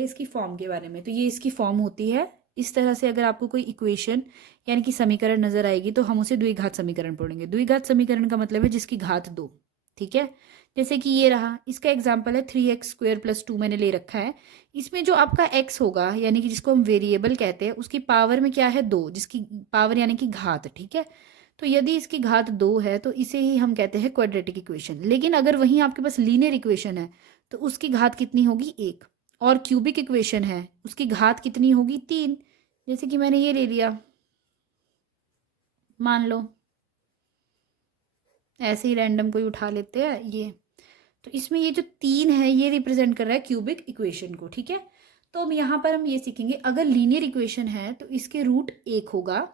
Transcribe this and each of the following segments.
इसकी फॉर्म के बारे में। तो ये इसकी फॉर्म होती है इस तरह से। अगर आपको कोई इक्वेशन यानी कि समीकरण नजर आएगी तो हम उसे द्विघात समीकरण पढ़ेंगे। द्विघात समीकरण का मतलब है जिसकी घात 2। ठीक है, जैसे कि ये रहा, इसका एग्जाम्पल है 3x² + 2 मैंने ले रखा है। इसमें जो आपका x होगा यानी कि जिसको हम वेरिएबल कहते हैं, उसकी पावर में क्या है 2, जिसकी पावर यानी कि घात। ठीक है, तो यदि इसकी घात 2 है तो इसे ही हम कहते हैं क्वाड्रेटिक इक्वेशन। लेकिन अगर वहीं आपके पास लीनियर इक्वेशन है तो उसकी घात कितनी होगी 1। और क्यूबिक इक्वेशन है उसकी घात कितनी होगी 3। जैसे कि मैंने ये ले लिया, मान लो ऐसे ही रैंडम कोई उठा लेते हैं ये। तो इसमें ये जो 3 है ये रिप्रेजेंट कर रहा है क्यूबिक इक्वेशन को। ठीक है, तो अब यहाँ पर हम ये सीखेंगे, अगर लीनियर इक्वेशन है तो इसके रूट 1 होगा,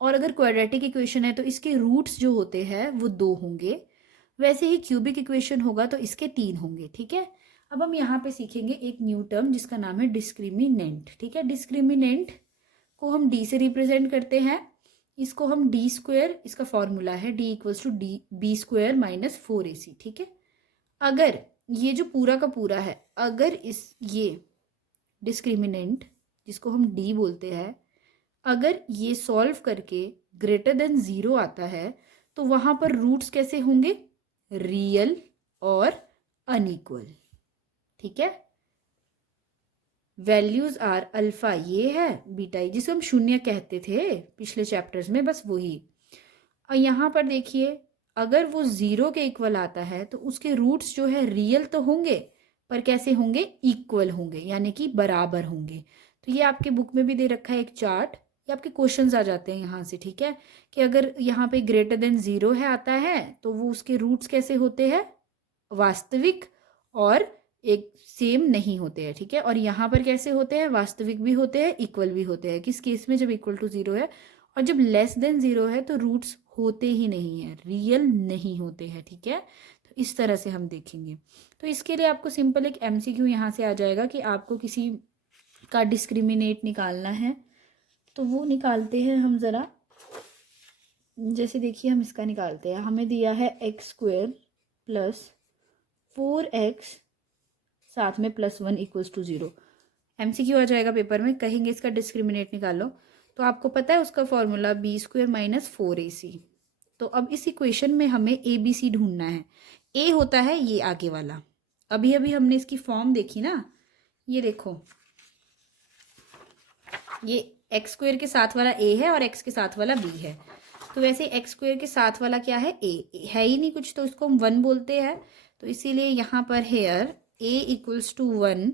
और अगर क्वाड्रेटिक इक्वेशन है तो इसके रूट्स जो होते हैं वो 2 होंगे। वैसे ही क्यूबिक इक्वेशन होगा तो इसके 3 होंगे। ठीक है, अब हम यहाँ पे सीखेंगे एक न्यू टर्म जिसका नाम है डिस्क्रिमिनेंट। ठीक है, डिस्क्रिमिनेंट को हम डी से रिप्रेजेंट करते हैं। इसको हम d², इसका फॉर्मूला है d = b² - 4ac। ठीक है, अगर ये जो पूरा का पूरा है, अगर ये डिस्क्रिमिनेंट जिसको हम d बोलते हैं, अगर ये सॉल्व करके >0 आता है तो वहां पर रूट्स कैसे होंगे, रियल और अनइक्वल। ठीक है, वैल्यूज आर अल्फा ये है, बीटा ये, जिसे हम शून्य कहते थे पिछले चैप्टर्स में, बस वही। और यहाँ पर देखिए, अगर वो 0 के इक्वल आता है तो उसके रूट्स जो है रियल तो होंगे पर कैसे होंगे, इक्वल होंगे, यानी कि बराबर होंगे। तो ये आपके बुक में भी दे रखा है एक चार्ट, ये आपके क्वेश्चंस आ जाते हैं यहाँ से। ठीक है, कि अगर यहाँ पे >0 है आता है तो वो उसके रूट्स कैसे होते हैं, वास्तविक और एक सेम नहीं होते हैं। ठीक है, और यहाँ पर कैसे होते हैं, वास्तविक भी होते हैं, इक्वल भी होते हैं। किस केस में, जब =0 है, और जब <0 है तो रूट्स होते ही नहीं है, रियल नहीं होते हैं। ठीक है, तो इस तरह से हम देखेंगे। तो इसके लिए आपको सिंपल एक MCQ यहाँ से आ जाएगा कि आपको किसी का डिस्क्रिमिनेट निकालना है। तो वो निकालते हैं हम ज़रा। जैसे देखिए हम इसका निकालते हैं, हमें दिया है x² + 4x साथ में +1 = 0। MCQ आ जाएगा पेपर में, कहेंगे इसका डिस्क्रिमिनेट निकालो, तो आपको पता है उसका फॉर्मूला b² - 4ac। तो अब इस इक्वेशन में हमें ABC ढूंढना है। A होता है ये आगे वाला, अभी अभी हमने इसकी फॉर्म देखी ना, ये देखो, ये x² के साथ वाला A है और x के साथ वाला B है। तो वैसे x² के साथ वाला क्या है, A है ही नहीं कुछ, तो इसको हम 1 बोलते हैं। तो इसीलिए यहाँ पर हेयर A = 1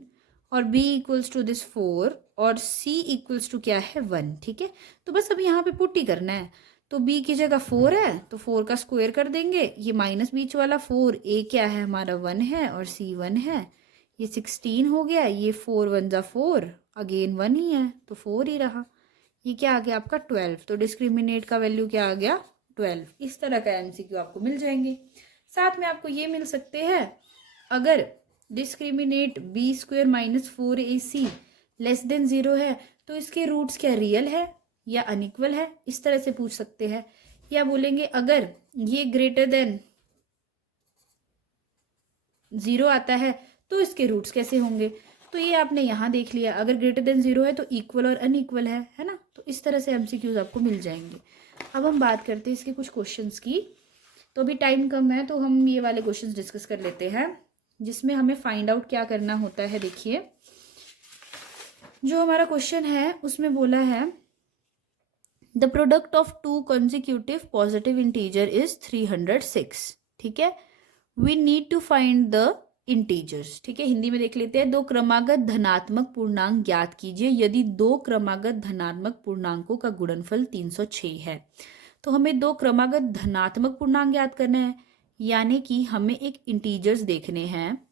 और B = दिस 4 और C = क्या है 1। ठीक है, तो बस अब यहाँ पे पुट ही करना है। तो B की जगह 4 है तो 4 का स्क्वायर कर देंगे, ये माइनस बीच वाला 4, A क्या है हमारा 1 है और C 1 है, ये 16 हो गया, ये 4 × 1 = 4, अगेन 1 ही है तो 4 ही रहा। ये क्या आ गया आपका 12। तो डिस्क्रिमिनेट का वैल्यू क्या आ गया 12। इस तरह का MCQ आपको मिल जाएंगे। साथ में आपको ये मिल सकते हैं, अगर डिस्क्रिमिनेट b² - 4ac <0 है तो इसके रूट्स क्या रियल है या अनइक्वल है, इस तरह से पूछ सकते हैं। या बोलेंगे अगर ये >0 आता है तो इसके रूट्स कैसे होंगे। तो ये आपने यहाँ देख लिया, अगर >0 है तो इक्वल और अनइक्वल है ना। तो इस तरह से MCQs आपको मिल जाएंगे। अब हम बात करते हैं इसके कुछ क्वेश्चंस की। तो अभी टाइम कम है तो हम ये वाले क्वेश्चंस डिस्कस कर लेते हैं, जिसमें हमें फाइंड आउट क्या करना होता है। देखिए जो हमारा क्वेश्चन है उसमें बोला है the product of 2 consecutive positive integer is 306। ठीक है, we need to find the integers. ठीक है, हिंदी में देख लेते हैं। 2 क्रमागत धनात्मक पूर्णांक ज्ञात कीजिए यदि 2 क्रमागत धनात्मक पूर्णांकों का गुणनफल 306 है। तो हमें 2 क्रमागत धनात्मक पूर्णांक ज्ञात करना है, यानी कि हमें एक इंटीजर्स देखने हैं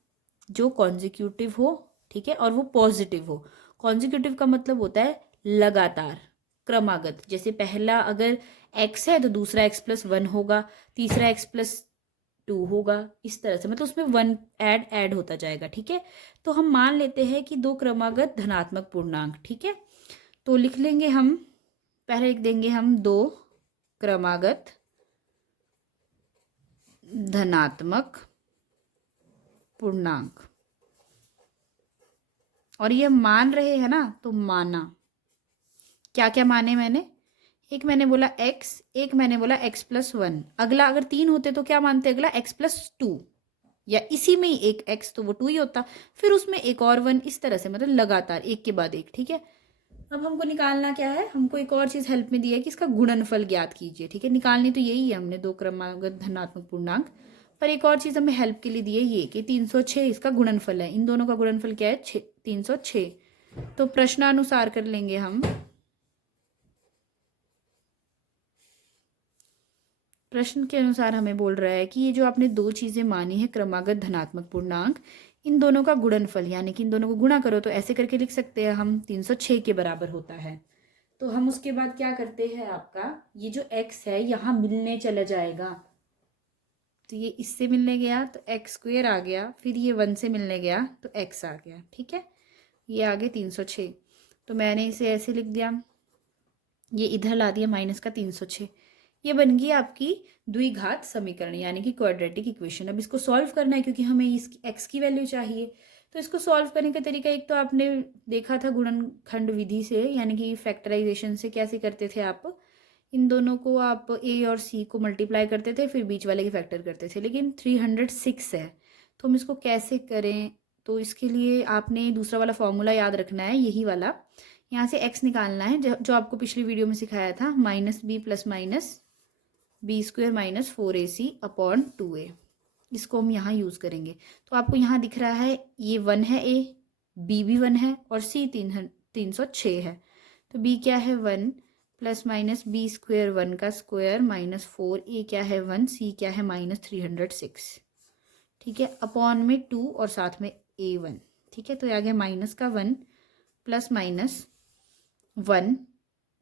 जो कॉन्जिक्यूटिव हो। ठीक है, और वो पॉजिटिव हो। कॉन्जिक्यूटिव का मतलब होता है लगातार, क्रमागत। जैसे पहला अगर x है तो दूसरा x + 1 होगा, तीसरा x + 2 होगा, इस तरह से, मतलब उसमें 1 ऐड होता जाएगा। ठीक है, तो हम मान लेते हैं कि 2 क्रमागत धनात्मक पूर्णांक। ठीक है, तो लिख लेंगे हम, पहले लिख देंगे हम 2 क्रमागत धनात्मक पूर्णांक। और ये मान रहे हैं ना, तो माना। क्या क्या माने मैंने? एक मैंने बोला x, एक मैंने बोला x+1। अगला अगर 3 होते तो क्या मानते? अगला x+2, या इसी में ही एक x तो वो 2 ही होता, फिर उसमें एक और 1, इस तरह से, मतलब लगातार एक के बाद एक। ठीक है, अब हमको निकालना क्या है? हमको एक और चीज़ हेल्प में दी है कि इसका गुणनफल ज्ञात कीजिए। ठीक है, निकालनी तो यही है हमने, दो क्रमागत धनात्मक पूर्णांक, पर एक और चीज़ हमें हेल्प के लिए दी है ये कि 306 इसका गुणनफल है। इन दोनों का गुणनफल क्या है? 306। तो प्रश्नानुसार कर लेंगे हम। प्रश्न के अनुसार हमें बोल रहा है कि ये जो आपने दो चीज़ें मानी है क्रमागत धनात्मक पूर्णांक, इन दोनों का गुणनफल, यानी कि इन दोनों को गुणा करो तो ऐसे करके लिख सकते हैं हम, 306 के बराबर होता है। तो हम उसके बाद क्या करते हैं, आपका ये जो x है यहाँ मिलने चला जाएगा, तो ये इससे मिलने गया तो x² आ गया, फिर ये 1 से मिलने गया तो x आ गया। ठीक है, ये आ गए 306। तो मैंने इसे ऐसे लिख दिया, ये इधर ला दिया माइनस का 306। ये बन गई आपकी द्विघात समीकरण, यानी कि क्वाड्रेटिक इक्वेशन। अब इसको सॉल्व करना है क्योंकि हमें इस x की वैल्यू चाहिए। तो इसको सॉल्व करने का तरीका, एक तो आपने देखा था गुणनखंड विधि से, यानी कि फैक्टराइजेशन से कैसे करते थे आप, इन दोनों को आप a और c को मल्टीप्लाई करते थे, फिर बीच वाले के फैक्टर करते थे। लेकिन 306 है तो हम इसको कैसे करें? तो इसके लिए आपने दूसरा वाला फॉर्मूला याद रखना है, यही वाला। यहाँ से x निकालना है, जो आपको पिछली वीडियो में सिखाया था, -b plus minus b² minus 4ac upon 2a। इसको हम यहाँ यूज़ करेंगे। तो आपको यहाँ दिख रहा है ये 1 है a, b भी 1 है और c 306 है। तो b क्या है? 1 प्लस माइनस b² 1 का स्क्वायर माइनस 4a क्या है? 1, c क्या है? -306। ठीक है, अपॉन में 2 और साथ में a1। ठीक है, तो ये आ गया माइनस का 1 प्लस माइनस 1,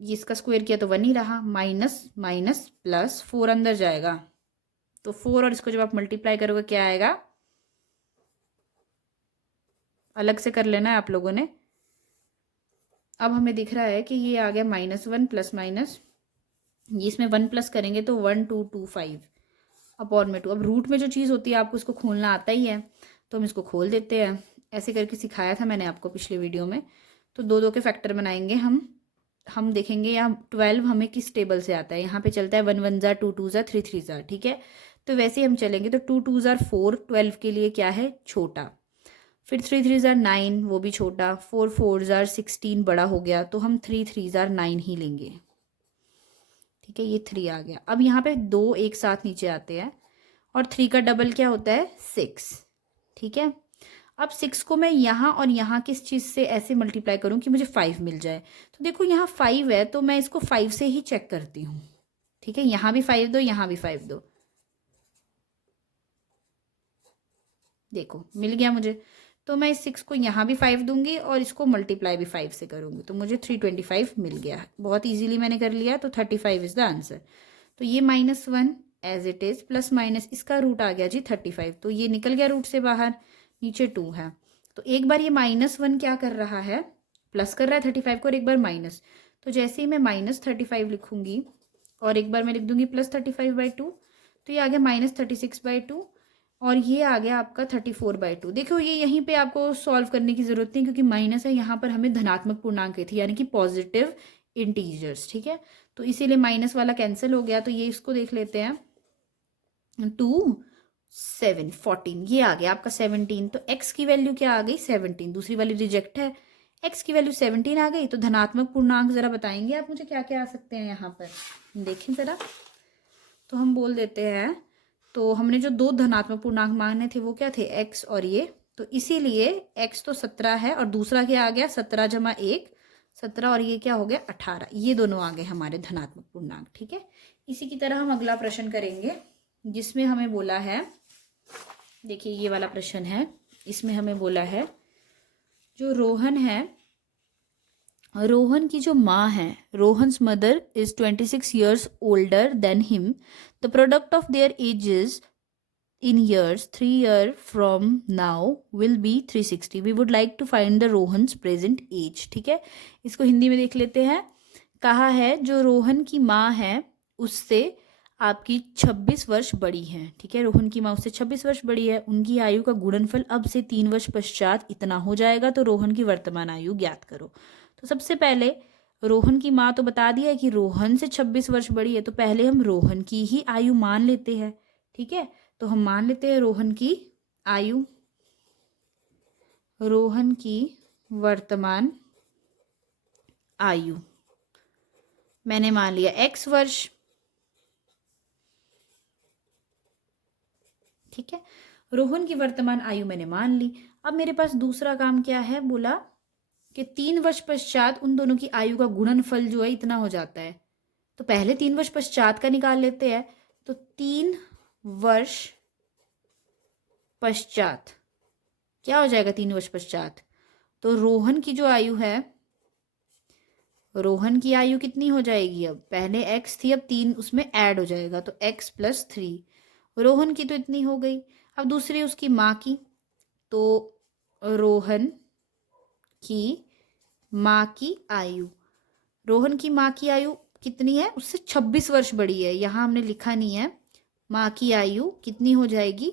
ये इसका स्क्वायर किया तो 1 ही रहा, माइनस माइनस प्लस 4 अंदर जाएगा तो 4, और इसको जब आप मल्टीप्लाई करोगे क्या आएगा? अलग से कर लेना है आप लोगों ने। अब हमें दिख रहा है कि ये आ गया -1 प्लस माइनस, ये इसमें 1 प्लस करेंगे तो 1225 अपॉन में 2। अब रूट में जो चीज़ होती है आपको इसको खोलना आता ही है, तो हम इसको खोल देते हैं। ऐसे करके सिखाया था मैंने आपको पिछले वीडियो में। तो 2 के फैक्टर बनाएंगे हम देखेंगे यहाँ 12 हमें किस टेबल से आता है। यहाँ पे चलता है 1 1 ज़ा 2 2 ज़ा 3 3 ज़ा। ठीक है, तो वैसे ही हम चलेंगे तो 2 2 ज़ा 4, 12 के लिए क्या है? छोटा। फिर 3 3 ज़ा 9, वो भी छोटा। 4 4 ज़ा 16, बड़ा हो गया, तो हम 3 3 ज़ा 9 ही लेंगे। ठीक है, ये 3 आ गया। अब यहाँ पे 2 एक साथ नीचे आते हैं, और 3 का डबल क्या होता है? 6। ठीक है, अब 6 को मैं यहाँ और यहाँ किस चीज़ से ऐसे मल्टीप्लाई करूँ कि मुझे 5 मिल जाए? तो देखो यहाँ 5 है तो मैं इसको 5 से ही चेक करती हूँ। ठीक है, यहाँ भी 5 दो, यहाँ भी 5 दो, देखो मिल गया मुझे। तो मैं इस 6 को यहाँ भी 5 दूंगी और इसको मल्टीप्लाई भी 5 से करूँगी, तो मुझे 325 मिल गया। बहुत ईजिली मैंने कर लिया, तो 35 इज़ द आंसर। तो ये -1 as it is, plus minus इसका रूट आ गया जी 35, तो ये निकल गया रूट से बाहर, नीचे 2 है। तो एक बार ये -1 क्या कर रहा है? प्लस कर रहा है 35 को, और एक बार माइनस। तो जैसे ही मैं -35 लिखूंगी और एक बार मैं लिख दूंगी +35/2, तो ये आ गया -36/2, और ये आ गया आपका 34/2। देखो ये यहीं पे आपको सॉल्व करने की ज़रूरत नहीं, क्योंकि माइनस है, यहाँ पर हमें धनात्मक पूर्णांक थी, यानी कि पॉजिटिव इंटीजर्स। ठीक है, तो इसीलिए माइनस वाला कैंसिल हो गया। तो ये इसको देख लेते हैं, 2 7 14, ये आ गया आपका 17। तो x की वैल्यू क्या आ गई? 17। दूसरी वाली रिजेक्ट है, x की वैल्यू 17 आ गई। तो धनात्मक पूर्णांक ज़रा बताएंगे आप मुझे क्या क्या आ सकते हैं यहाँ पर, देखें ज़रा। तो हम बोल देते हैं, तो हमने जो 2 धनात्मक पूर्णांक मांगने थे वो क्या थे? x और ये। तो इसीलिए x तो 17 है, और दूसरा क्या आ गया? 17 जमा 1 17, और ये क्या हो गया? 18। ये दोनों आ गए हमारे धनात्मक पूर्णांक। ठीक है, इसी की तरह हम अगला प्रश्न करेंगे, जिसमें हमें बोला है, देखिए ये वाला प्रश्न है, इसमें हमें बोला है जो रोहन है, रोहन की जो माँ है, Rohan's mother is 26 years older than him. The product of their edges in years 3 year from now will be 360. We would like to find the Rohan's present age. ठीक है, इसको हिंदी में देख लेते हैं। कहा है जो रोहन की माँ है उससे आपकी 26 वर्ष बड़ी हैं, ठीक है, रोहन की माँ उससे 26 वर्ष बड़ी है, उनकी आयु का गुणनफल अब से 3 वर्ष पश्चात इतना हो जाएगा, तो रोहन की वर्तमान आयु ज्ञात करो। तो सबसे पहले रोहन की माँ तो बता दिया है कि रोहन से 26 वर्ष बड़ी है, तो पहले हम रोहन की ही आयु मान लेते हैं, ठीक है। तो हम मान लेते हैं रोहन की आयु, रोहन की वर्तमान आयु मैंने मान लिया x वर्ष, ठीक है। रोहन की वर्तमान आयु मैंने मान ली। अब मेरे पास दूसरा काम क्या है, बोला कि 3 वर्ष पश्चात उन दोनों की आयु का गुणनफल जो है इतना हो जाता है। तो पहले 3 वर्ष पश्चात का निकाल लेते हैं। तो 3 वर्ष पश्चात क्या हो जाएगा, 3 वर्ष पश्चात, तो रोहन की जो आयु है, रोहन की आयु कितनी हो जाएगी, अब पहले x थी, अब 3 उसमें ऐड हो जाएगा, तो x + 3। रोहन की तो इतनी हो गई। अब दूसरी उसकी माँ की, तो रोहन की माँ की आयु, रोहन की माँ की आयु कितनी है, उससे 26 वर्ष बड़ी है, यहाँ हमने लिखा नहीं है। माँ की आयु कितनी हो जाएगी,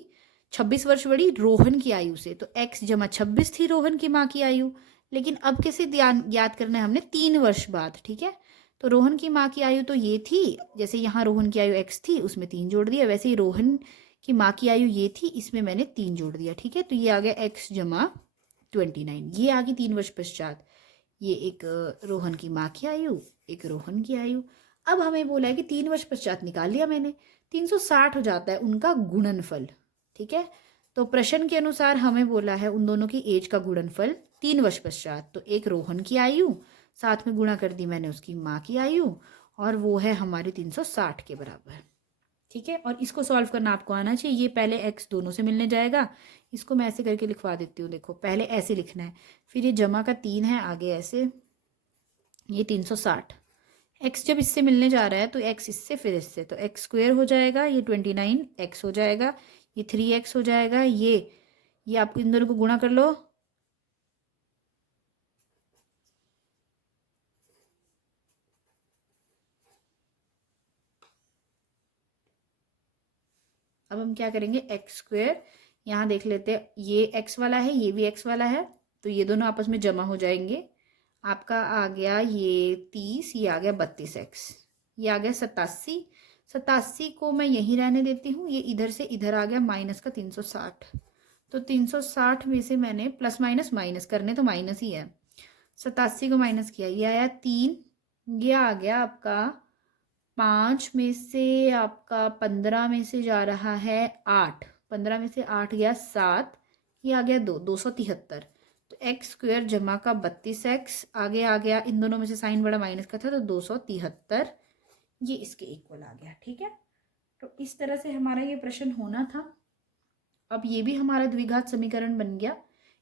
26 वर्ष बड़ी रोहन की आयु से, तो x + 26 थी रोहन की माँ की आयु। लेकिन अब कैसे ज्ञात करना है हमने, 3 वर्ष बाद, ठीक है। तो रोहन की माँ की आयु तो ये थी, जैसे यहाँ रोहन की आयु x थी, उसमें 3 जोड़ दिया, वैसे ही रोहन की माँ की आयु ये थी, इसमें मैंने 3 जोड़ दिया, ठीक है। तो ये आ गया x + 29, ये आ गई 3 वर्ष पश्चात। ये एक रोहन की माँ की आयु, एक रोहन की आयु। अब हमें बोला है कि 3 वर्ष पश्चात निकाल लिया मैंने, 360 हो जाता है उनका गुणनफल, ठीक है। तो प्रश्न के अनुसार हमें बोला है उन दोनों की एज का गुणनफल 3 वर्ष पश्चात, तो एक रोहन की आयु साथ में गुणा कर दी मैंने उसकी माँ की आयु, और वो है हमारी 360 के बराबर, ठीक है। और इसको सॉल्व करना आपको आना चाहिए। ये पहले x दोनों से मिलने जाएगा, इसको मैं ऐसे करके लिखवा देती हूँ, देखो पहले ऐसे लिखना है, फिर ये जमा का 3 है आगे ऐसे, ये 360, x जब इससे मिलने जा रहा है तो x इससे फिर इससे, तो x² हो जाएगा, ये 29x हो जाएगा, ये 3x हो जाएगा, ये आपको इन दोनों को गुणा कर लो, अब हम क्या करेंगे, x² यहाँ देख लेते हैं, ये x वाला है, ये भी x वाला है, तो ये दोनों आपस में जमा हो जाएंगे। आपका आ गया ये 30, ये आ गया 32x, ये आ गया 87। 87 को मैं यहीं रहने देती हूँ, ये इधर से इधर आ गया माइनस का 360, तो 360 में से मैंने प्लस माइनस माइनस करने तो माइनस ही है, 87 को माइनस किया, ये आया 3, ये आ गया आपका 5 में से आपका 15 में से जा रहा है 8, 15 में से 8 गया 7, ये आ गया 273। तो x² जमा का 32x आगे आ गया, इन दोनों में से साइन बड़ा माइनस का था, तो 273 ये इसके इक्वल आ गया, ठीक है। तो इस तरह से हमारा ये प्रश्न होना था। अब ये भी हमारा द्विघात समीकरण बन गया,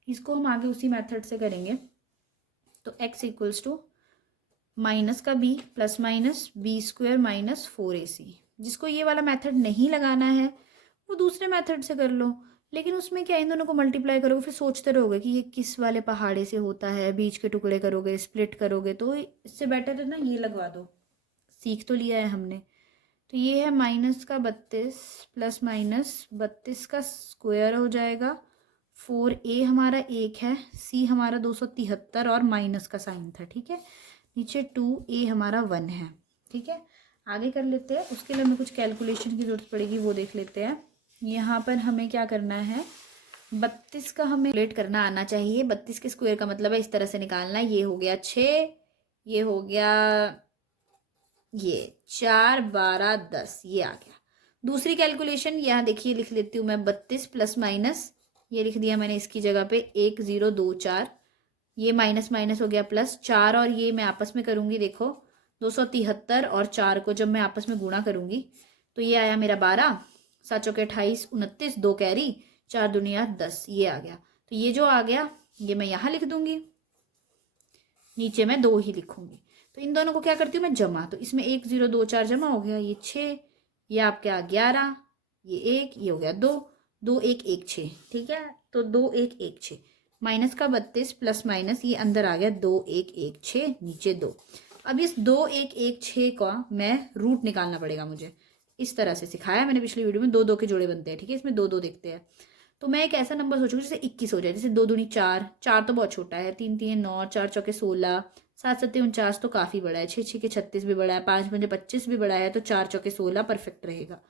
इसको हम आगे उसी मेथड से करेंगे। तो x = माइनस का b plus minus b² minus 4ac। जिसको ये वाला मेथड नहीं लगाना है वो दूसरे मेथड से कर लो, लेकिन उसमें क्या इन दोनों को मल्टीप्लाई करोगे फिर सोचते रहोगे कि ये किस वाले पहाड़े से होता है, बीच के टुकड़े करोगे, स्प्लिट करोगे, तो इससे बेटर है ना ये लगवा दो, सीख तो लिया है हमने। तो ये है माइनस का 32 प्लस माइनस 32 का स्क्वायर हो जाएगा, 4a हमारा 1 है, c हमारा 273 और माइनस का साइन था, ठीक है। नीचे 2a हमारा 1 है, ठीक है। आगे कर लेते हैं, उसके लिए हमें कुछ कैलकुलेशन की जरूरत पड़ेगी, वो देख लेते हैं। यहाँ पर हमें क्या करना है, 32 का हमें कैलकुलेट करना आना चाहिए। 32 के स्क्वायर का मतलब है इस तरह से निकालना है, ये हो गया 6, ये हो गया ये 4, 12, 10, ये आ गया। दूसरी कैलकुलेशन यहाँ देखिए लिख लेती हूँ मैं, 32 प्लस माइनस, ये लिख दिया मैंने इसकी जगह पे 1 0 2 4, ये माइनस माइनस हो गया प्लस, 4 और ये मैं आपस में करूंगी, देखो 273 और 4 को जब मैं आपस में गुणा करूंगी तो ये आया मेरा 12, 7 चौके 28, 29, 2 कैरी, 4 दुनिया 10, ये आ गया। तो ये जो आ गया ये मैं यहाँ लिख दूंगी, नीचे मैं 2 ही लिखूंगी। तो इन दोनों को क्या करती हूँ मैं, जमा, तो इसमें 1 0 2 4 जमा हो गया, ये 6, ये आपका 11, ये 1, ये हो गया 2, 2 1 1 6, ठीक है। तो 2 1 1 6, माइनस का 32 प्लस माइनस, ये अंदर आ गया 2 1 1 6, नीचे 2। अब इस 2 1 1 6 का मैं रूट निकालना पड़ेगा मुझे, इस तरह से सिखाया मैंने पिछली वीडियो में, 2 2 के जोड़े बनते हैं, ठीक है, इसमें 2 2 देखते हैं। तो मैं एक ऐसा नंबर सोचूंगी जैसे 21 हो जाए, जैसे 2 दूनी 4, 4 तो बहुत छोटा है, 3 3 9, 4 चौके 16, 7 7 49 तो काफ़ी बड़ा है, 6 6 के 36 भी बड़ा है, 5 5 25 भी बड़ा है, तो 4 चौके 16 परफेक्ट रहेगा।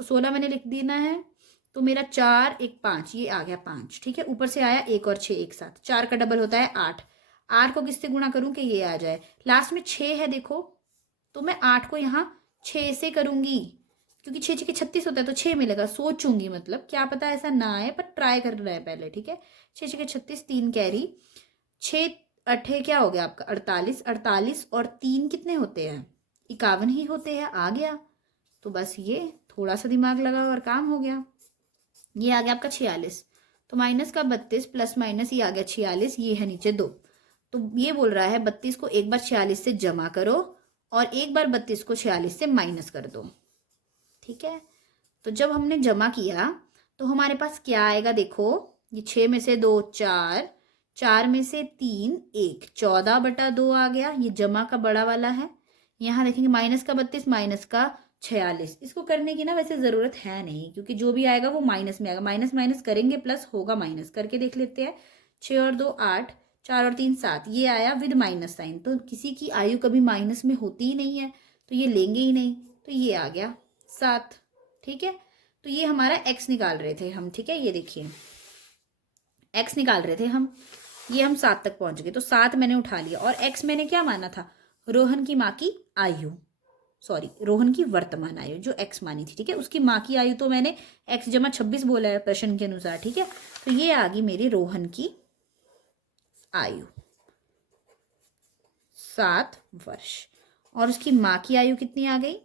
तो 16 मैंने लिख देना है। तो मेरा 4 1 5, ये आ गया 5, ठीक है। ऊपर से आया 1 और 6 एक साथ, 4 का डबल होता है 8। 8 को किससे गुणा करूं कि ये आ जाए, लास्ट में 6 है देखो, तो मैं 8 को यहाँ 6 से करूंगी, क्योंकि 6 6 के 36 होता है तो 6 मिलेगा, सोचूंगी, मतलब क्या पता ऐसा ना आए, पर ट्राई कर रहा है पहले, ठीक है। 6 6 के 36, 3 कैरी, 6 अठे क्या हो गया आपका 48, 48 और 3 कितने होते हैं, 51 ही होते हैं, आ गया। तो बस ये थोड़ा सा दिमाग लगा और काम हो गया। ये आ गया आपका 46, तो माइनस का 32 प्लस माइनस ये आ गया 46, ये है नीचे 2। तो ये बोल रहा है 32 को एक बार 46 से जमा करो और एक बार 32 को 46 से माइनस कर दो, ठीक है। तो जब हमने जमा किया तो हमारे पास क्या आएगा, देखो ये 6 में से 2 4, 4 में से 3 1, 14/2 आ गया, ये जमा का बड़ा वाला है। यहाँ देखेंगे माइनस का 32 माइनस का 46, इसको करने की ना वैसे ज़रूरत है नहीं, क्योंकि जो भी आएगा वो माइनस में आएगा, माइनस माइनस करेंगे प्लस होगा माइनस, करके देख लेते हैं। 6 और 2 8, 4 और 3 7, ये आया विद माइनस साइन, तो किसी की आयु कभी माइनस में होती ही नहीं है, तो ये लेंगे ही नहीं, तो ये आ गया 7, ठीक है। तो ये हमारा x निकाल रहे थे हम, ठीक है, ये देखिए x निकाल रहे थे हम, ये हम 7 तक पहुंच गए, तो 7 मैंने उठा लिया, और x मैंने क्या माना था, रोहन की माँ की आयु, सॉरी रोहन की वर्तमान आयु जो x मानी थी, ठीक है, उसकी माँ की आयु तो मैंने x जमा 26 बोला है प्रश्न के अनुसार, ठीक है। तो ये आ गई मेरी रोहन की आयु 7 वर्ष, और उसकी माँ की आयु कितनी आ गई,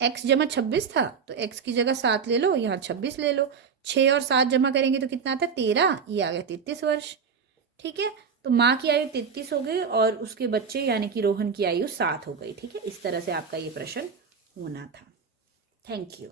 x जमा 26 था तो x की जगह 7 ले लो, यहाँ 26 ले लो, 6 और 7 जमा करेंगे तो कितना आता है 13, ये आ गया 33 वर्ष, ठीक है। तो माँ की आयु 33 हो गई और उसके बच्चे यानी कि रोहन की आयु 7 हो गई, ठीक है। इस तरह से आपका ये प्रश्न होना था। Thank you.